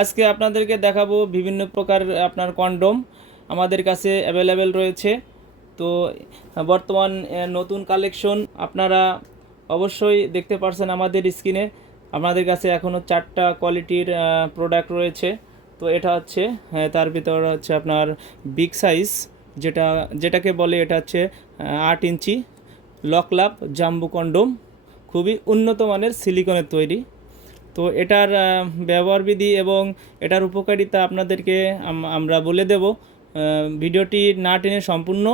আজকে আপনাদেরকে দেখাবো বিভিন্ন প্রকার আপনার কন্ডম আমাদের কাছে অ্যাভেলেবেল রয়েছে। তো বর্তমান নতুন কালেকশন আপনারা অবশ্যই দেখতে পারছেন আমাদের স্ক্রিনে। আমাদের কাছে এখনও চারটা কোয়ালিটির প্রোডাক্ট রয়েছে। তো এটা হচ্ছে তার ভিতর হচ্ছে আপনার বিগ সাইজ যেটা, যেটাকে বলে এটা হচ্ছে আট ইঞ্চি লকলাপ জাম্বু কন্ডম। খুবই উন্নত মানের সিলিকনের তৈরি। তো এটার ব্যবহার বিধি এবং এটার উপকারিতা আপনাদেরকে আমরা বলে দেব। ভিডিওটি না টেনে সম্পূর্ণ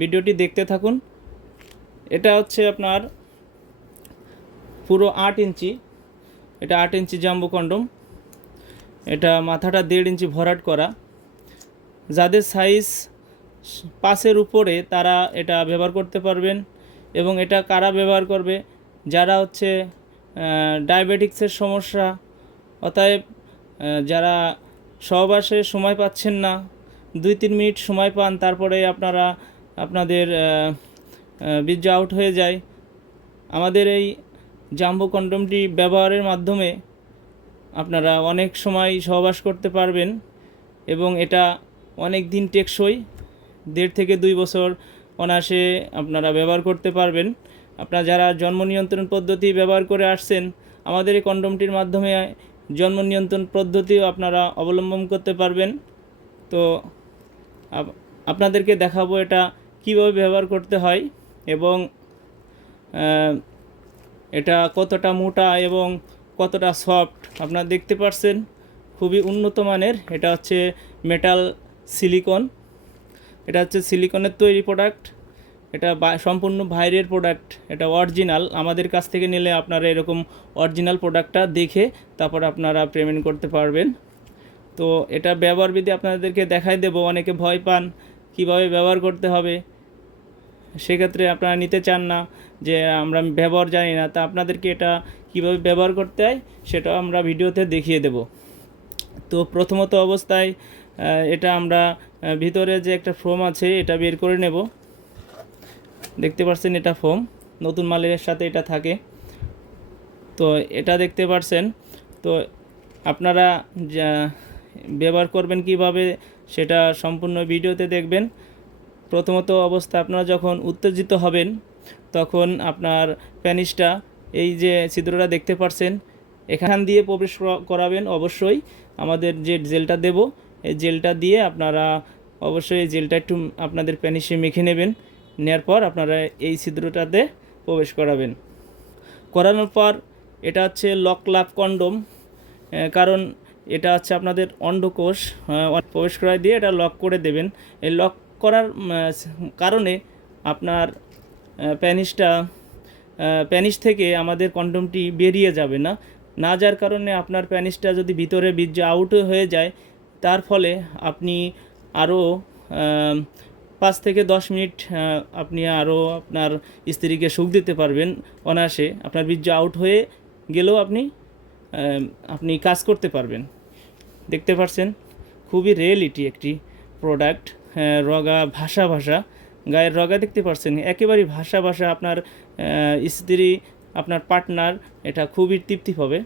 ভিডিওটি দেখতে থাকুন। এটা হচ্ছে আপনার পুরো আট ইঞ্চি। এটা আট ইঞ্চি জাম্বু কন্ডম। এটা মাথাটা দেড় ইঞ্চি ভরাট করা। যাদের সাইজ পাঁচের উপরে তারা এটা ব্যবহার করতে পারবেন এবং এটা কারা ব্যবহার করবে? যারা হচ্ছে ডায়াবেটিক্সের সমস্যা, অতএব যারা সহবাসে সময় পাচ্ছেন না, দুই তিন মিনিট সময় পান, তারপরে আপনারা, আপনাদের বীর্য আউট হয়ে যায়। আমাদের এই জাম্বো কন্ডমটি ব্যবহারের মাধ্যমে আপনারা অনেক সময় সহবাস করতে পারবেন এবং এটা অনেক দিন টেকসই। দেড় থেকে দুই বছর অনায়াসে আপনারা ব্যবহার করতে পারবেন। আপনারা যারা জন্ম নিয়ন্ত্রণ পদ্ধতি ব্যবহার করে আসছেন, আমাদের এই কন্ডমটির মাধ্যমে জন্ম নিয়ন্ত্রণ পদ্ধতিও আপনারা অবলম্বন করতে পারবেন। তো আপনাদেরকে দেখাবো এটা কীভাবে ব্যবহার করতে হয় এবং এটা কতটা মোটা এবং কতটা সফট আপনারা দেখতে পাচ্ছেন খুবই উন্নত মানের, এটা হচ্ছে মেটাল সিলিকন। এটা হচ্ছে সিলিকনের তৈরি প্রোডাক্ট। এটা সম্পূর্ণ বাইরের প্রোডাক্ট এটা অরিজিনাল আমাদের কাছ থেকে নিলে আপনারা এরকম অরিজিনাল প্রোডাক্টটা দেখে তারপর আপনারা পেমেন্ট করতে পারবেন। তো এটা ব্যবহার বিধি আপনাদেরকে দেখাই দেবো, অনেকে ভয় পান কীভাবে ব্যবহার করতে হবে। সেক্ষেত্রে আপনারা নিতে চান না যে আমরা ব্যবহার জানি না। তা আপনাদেরকে এটা কীভাবে ব্যবহার করতে হয়, সেটা আমরা ভিডিওতে দেখিয়ে দেব। তো প্রথমত অবস্থায় এটা আমরা ভিতরে যে একটা ফোম আছে, এটা বের করে নেব। দেখতে পাচ্ছেন এটা ফোম, নতুন মালের সাথে এটা থাকে। তো এটা দেখতে পাচ্ছেন তো আপনারা ব্যবহার করবেন কীভাবে সেটা সম্পূর্ণ ভিডিওতে দেখবেন। প্রথমত অবস্থা, আপনারা যখন উত্তেজিত হবেন, তখন আপনার প্যানিসটা, এই যে ছিদ্রটা দেখতে পাচ্ছেন এখান দিয়ে প্রবেশ করা- করাবেন অবশ্যই। আমাদের যে জেলটা দেব, এই জেলটা দিয়ে আপনারা অবশ্যই জেলটা একটু আপনাদের প্যানিসে মেখে নেবেন। নেওয়ার পর আপনারা এই ছিদ্রটাতে প্রবেশ করাবেন। করানোর পর এটা হচ্ছে লক লাভ কন্ডম কারণ এটা হচ্ছে আপনাদের অন্ডকোষ প্রবেশ করায় দিয়ে এটা লক করে দেবেন। এই লক করার কারণে আপনার প্যানিসটা প্যানিস থেকে আমাদের কন্ডমটি বেরিয়ে যাবে না। না যার কারণে আপনার প্যানিসটা যদি ভিতরে বীর্য আউট হয়ে যায়, তার ফলে আপনি আরও পাঁচ থেকে দশ মিনিট আপনি আরও আপনার স্ত্রীকে সুখ দিতে পারবেন অনায়াসে। আপনার বীর্য আউট হয়ে গেলেও আপনি আপনি কাজ করতে পারবেন। দেখতে পাচ্ছেন খুবই রিয়েলিটি একটি প্রোডাক্ট রগা ভাষা ভাষা, গায়ের রগা দেখতে পাচ্ছেন একেবারেই ভাষা ভাষা আপনার স্ত্রী, আপনার পার্টনার এটা খুবই তৃপ্তি হবে।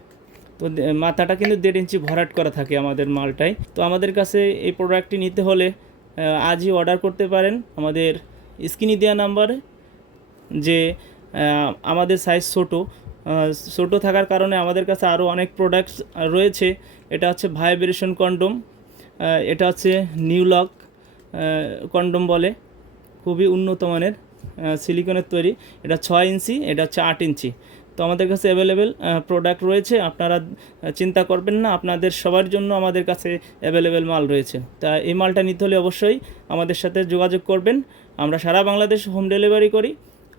তো মাথাটা কিন্তু দেড় ইঞ্চি ভরাট করা থাকে আমাদের মালটায়। তো আমাদের কাছে এই প্রোডাক্টটি নিতে হলে আজই অর্ডার করতে পারেন আমাদের স্ক্রিনে দেওয়া নাম্বারে যে আমাদের সাইজ ছোটো। ছোটো থাকার কারণে আমাদের কাছে আরও অনেক প্রোডাক্টস রয়েছে। এটা হচ্ছে ভাইব্রেশন কন্ডম এটা হচ্ছে নিউ লক কন্ডম বলে। খুবই উন্নত মানের সিলিকনের তৈরি। এটা ছয় ইঞ্চি, এটা হচ্ছে আট ইঞ্চি। তো আমাদের কাছে অ্যাভেলেবেল প্রোডাক্ট রয়েছে। আপনারা চিন্তা করবেন না, আপনাদের সবার জন্য আমাদের কাছে অ্যাভেলেবেল মাল রয়েছে। তা এই মালটা নিতে হলে অবশ্যই আমাদের সাথে যোগাযোগ করবেন। আমরা সারা বাংলাদেশ হোম ডেলিভারি করি।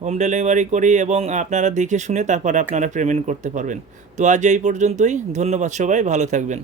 হোম ডেলিভারি করি এবং আপনারা দেখে শুনে তারপর আপনারা পেমেন্ট করতে পারবেন। তো আজ এই পর্যন্তই। ধন্যবাদ সবাই। ভালো থাকবেন।